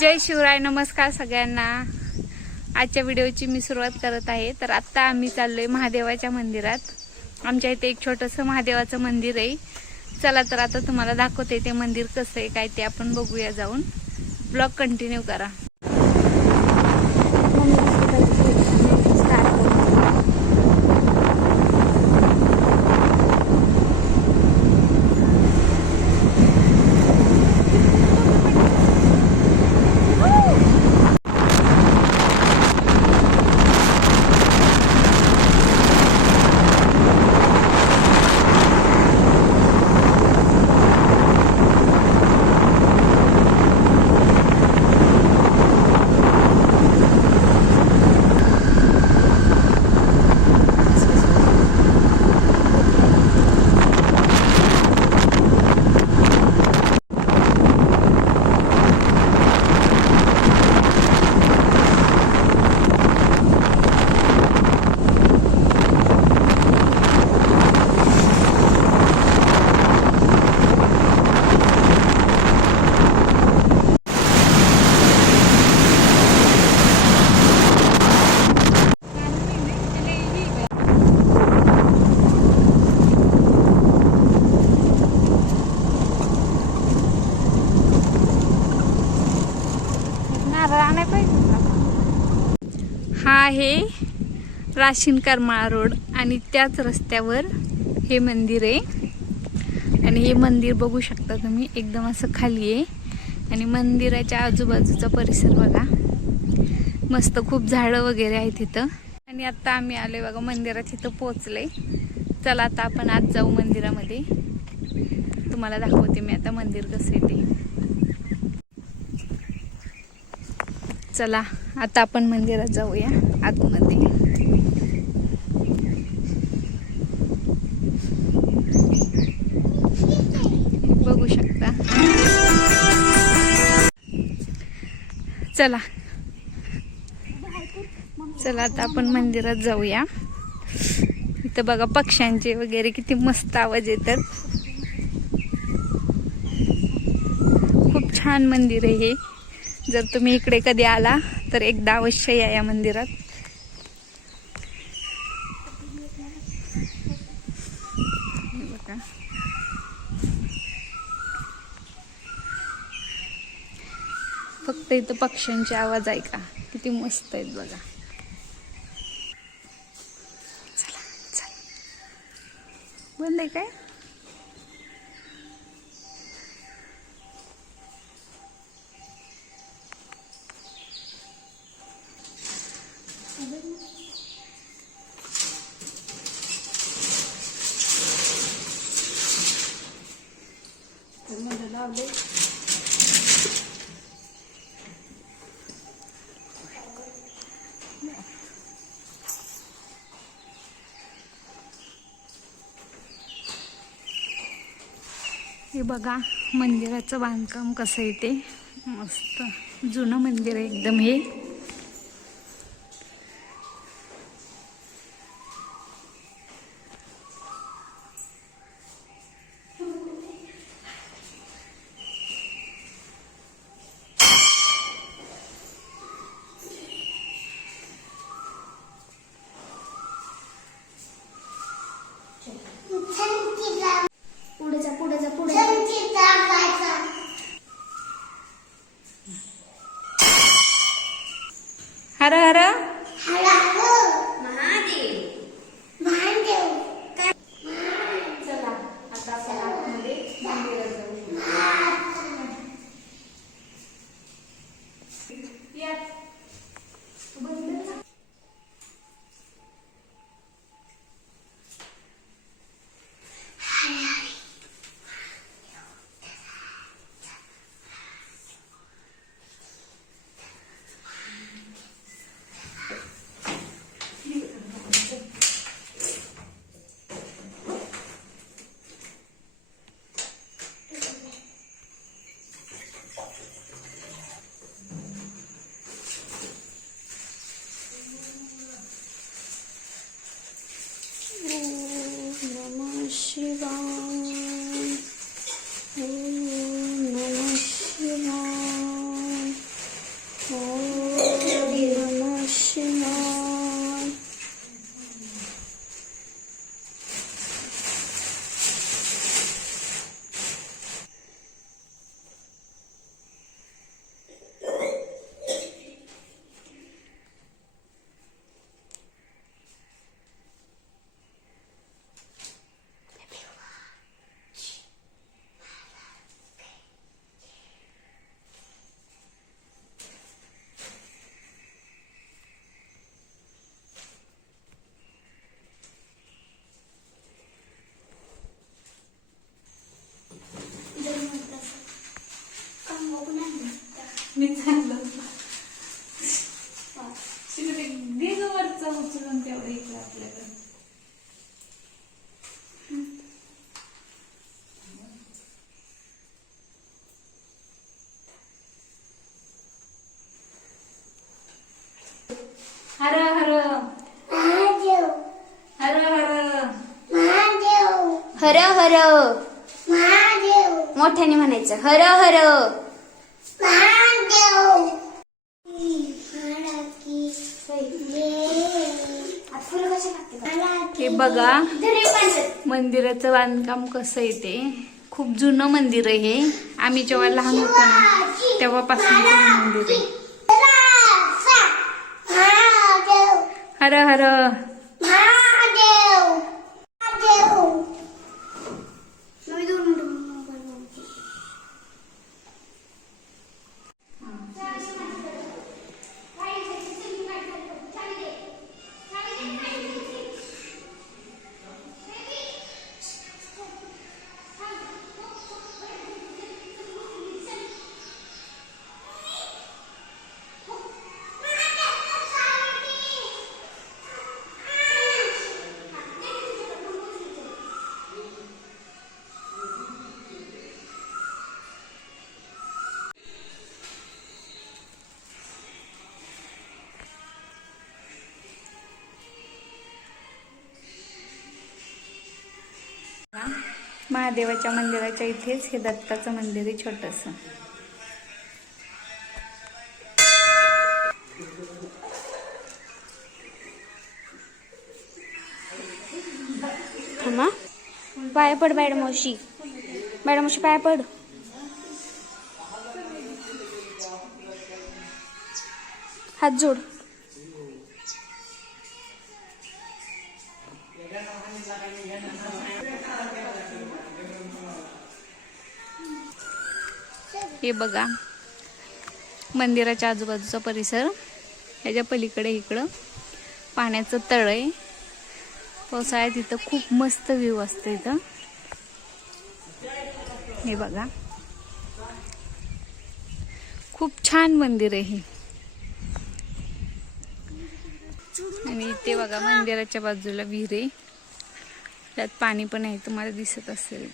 जय शिवराय, नमस्कार सगळ्यांना। आजच्या व्हिडिओची मी सुरुवात करत आहे। तर आता आम्ही चाललोय महादेवाच्या मंदिरात। आमच्या इथे एक छोटंसं महादेवाचं मंदिर आहे। चला तर आता तुम्हाला दाखवते ते मंदिर कसं आहे काय ते आपण बघूया जाऊन। ब्लॉग कंटिन्यू करा। हा आहे राशीन करमाळा रोड आणि त्याच रस्त्यावर हे मंदिर आहे। आणि हे मंदिर बघू शकता तुम्ही, एकदम असं खाली आहे। आणि मंदिराच्या आजूबाजूचा परिसर बघा, मस्त खूप झाडं वगैरे आहेत इथं। आणि आता आम्ही आलोय बघा मंदिरात, इथं पोहोचले। चला आता आपण आज जाऊ मंदिरामध्ये, तुम्हाला दाखवते मी आता मंदिर कसं आहे ते। चला आता आपण मंदिरात जाऊया आतमध्ये। बघू शकता। चला चला आता आपण मंदिरात जाऊया। इथं बघा पक्ष्यांचे वगैरे किती मस्त आवाज येतात। खूप छान मंदिर आहे हे। जर तुम्ही इकडे कधी आला तर एकदा अवश्य या मंदिरात। बघा फक्त इथं पक्ष्यांचे आवाज ऐका, किती मस्त आहेत बघा। चला चला, बंद आहे काय? हे बघा मंदिराचं बांधकाम कसं आहे ते, मस्त जुनं मंदिर आहे एकदम हे। हर हर महादेव। चला आता आपण आतमध्ये मंदिरात जाऊ। मी चाललो वरचा उचलून तेवढं इकडे आपल्याकडे. हर हर हर हर हर हर मोठ्याने म्हणायचं हर हर. हे बघा मंदिराचं बांधकाम कसं आहे ते. खूप जुनं मंदिर आहे हे. आम्ही जेव्हा लहान होतो ना तेव्हापासून मंदिर आहे. हर हर महादेवाच्या मंदिराच्या इथेच हे दत्ताचं मंदिर आहे छोटंसं. पाय पड मॅडम मावशी. मॅडम मावशी पाय पड. हात जोड. हे बघा मंदिराच्या आजूबाजूचा परिसर. ह्याच्या पलीकडे इकडं पाण्याचं तळ आहे. पावसाळ्यात इथं खूप मस्त व्ह्यू असते इथं. हे बघा खूप छान मंदिर आहे हे. आणि इथे बघा मंदिराच्या बाजूला विहीर आहे. त्यात पाणी पण आहे तुम्हाला दिसत असेल.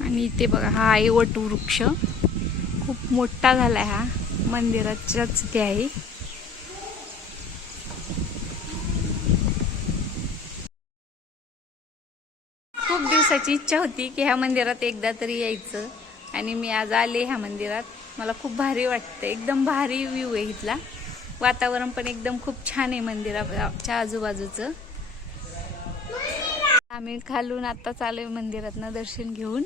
आणि इथे बघा हा आहे वटवृक्ष. खूप मोठा झालाय हा. मंदिराच्याच इथे आहे. खूप दिवसाची इच्छा होती की ह्या मंदिरात एकदा तरी यायचं. आणि मी आज आले ह्या मंदिरात. मला खूप भारी वाटतं. एकदम भारी व्ह्यू आहे इथला. वातावरण पण एकदम खूप छान आहे मंदिराच्या आजूबाजूचं. आम्ही खालून आता चालू मंदिरातनं दर्शन घेऊन.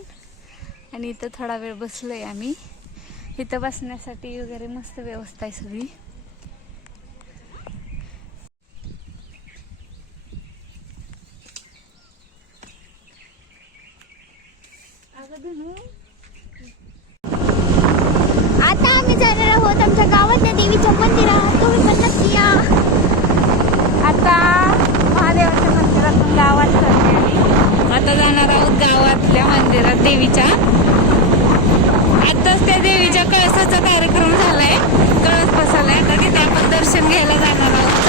आणि इथं थोडा वेळ बसलोय आम्ही. इथं बसण्यासाठी वगैरे मस्त व्यवस्था आहे सगळी. आता आम्ही जाणार आहोत आमच्या गावातल्या देवीच्या मंदिरात. तुम्ही पण नक्की या. आता महादेवाच्या मंदिरातून गावात चालले आम्ही. आता जाणार आहोत गावातल्या मंदिरात देवीच्या. आताच त्या देवीच्या कळसाचा कार्यक्रम झालाय. कळस बसवलाय. तर तिथे आपण दर्शन घ्यायला जाणार आहोत.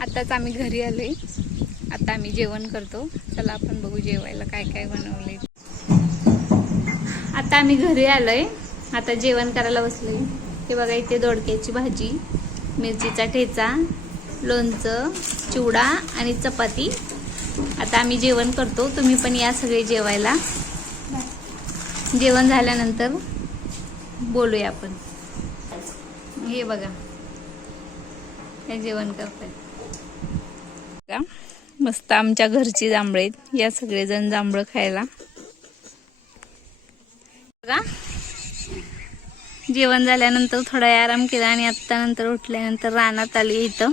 आताच आम्ही घरी आलोय. आता आम्ही जेवण करतो. चला आपण बघू जेवायला काय काय बनवले. आता आम्ही घरी आलोय. आता जेवण करायला बसलोय. हे बघा इथे दोडक्याची भाजी, मिरचीचा ठेचा, लोणचं, चिवडा आणि चपाती. आता आम्ही जेवण करतो. तुम्ही पण या सगळे जेवायला. जेवण झाल्यानंतर बोलूया आपण. हे बघा हे जेवण करताय का मस्त. आमच्या घरची जांभळे आहेत. या सगळेजण जांभळं खायला. बघा जेवण झाल्यानंतर थोडा आराम केला आणि आत्ता नंतर उठल्यानंतर रानात आली. इथं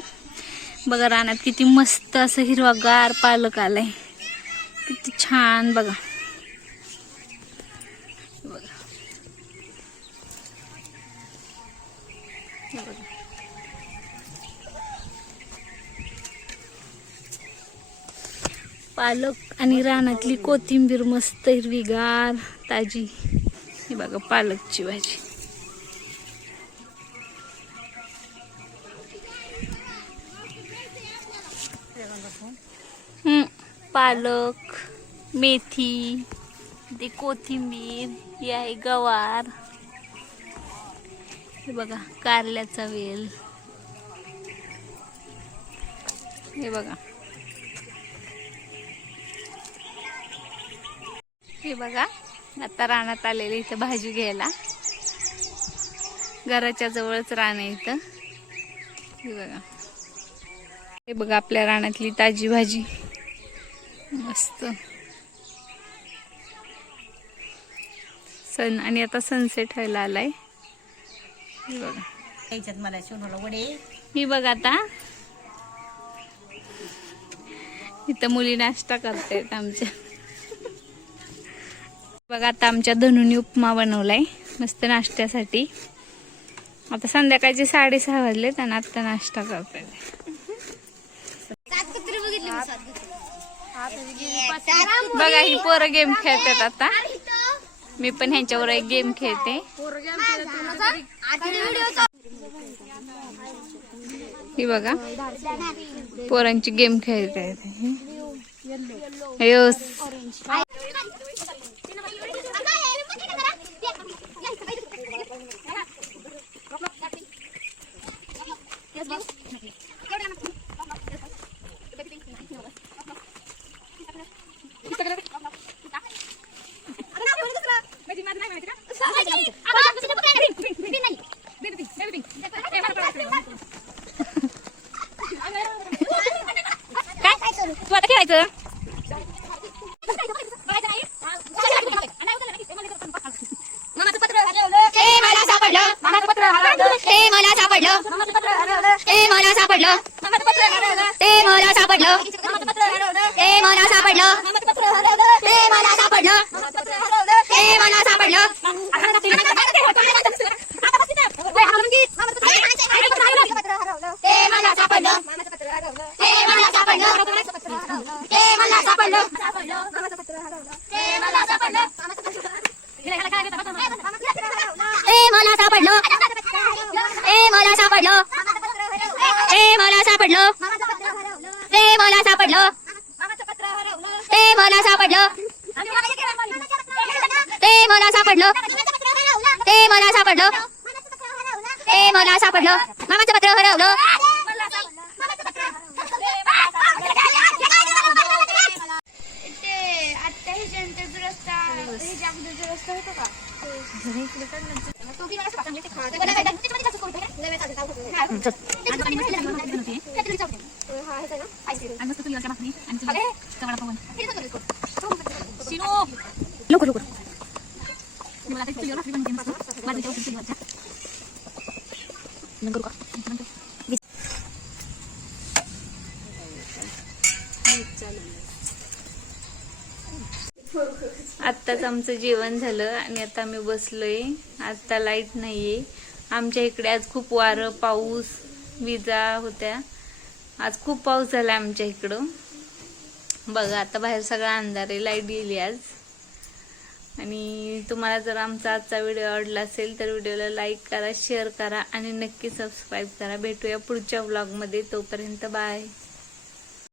बघा रानात किती मस्त असं हिरवागार पालक आलाय. किती छान बघा. पालक आणि रानातली कोथिंबीर मस्त हिरवीगार ताजी. हे बघा पालकची भाजी. पालक, मेथी, ते कोथिंबीर, हे आहे गवार. हे बघा कारल्याचा वेल. हे बघा हे बघा आता रानात आलेले इथं भाजी घ्यायला. घराच्या जवळच रान आहे इथं. हे बघा हे बघा आपल्या रानातली ताजी भाजी मस्त. आणि आता सनसेट व्हायला आलाय. हे बघा ही बघा आता इथं मुली नाश्ता करतायत आमच्या. बघा आता आमच्या धनुनी उपमा बनवलाय मस्त नाश्त्यासाठी. आता संध्याकाळचे 6:30 वाजलेत आणि आता नाश्ता करतायत. बघा ही पोरं गेम खेळतात. आता मी पण ह्यांच्यावर एक गेम खेळते. ही बघा पोरांची गेम खेळतायत. तू आता खेळायचं. मामाचं पत्र हरवलं. आत्ताच आमचं जेवण झालं आणि आता आम्ही बसलोय. आता लाईट नाहीये आमच्या इकडे. आज खूप वारं पाऊस विजा होत्या. आज खूप पाऊस झाला आमच्या इकडं. बघा आता बाहेर सगळा अंधार आहे. लाईट गेली आज. आणि तुम्हाला जर आमचा आजचा व्हिडिओ आवडला असेल तर व्हिडिओला लाईक करा, शेअर करा आणि नक्की सबस्क्राईब करा. भेटूया पुढच्या व्लॉगमध्ये. तोपर्यंत बाय.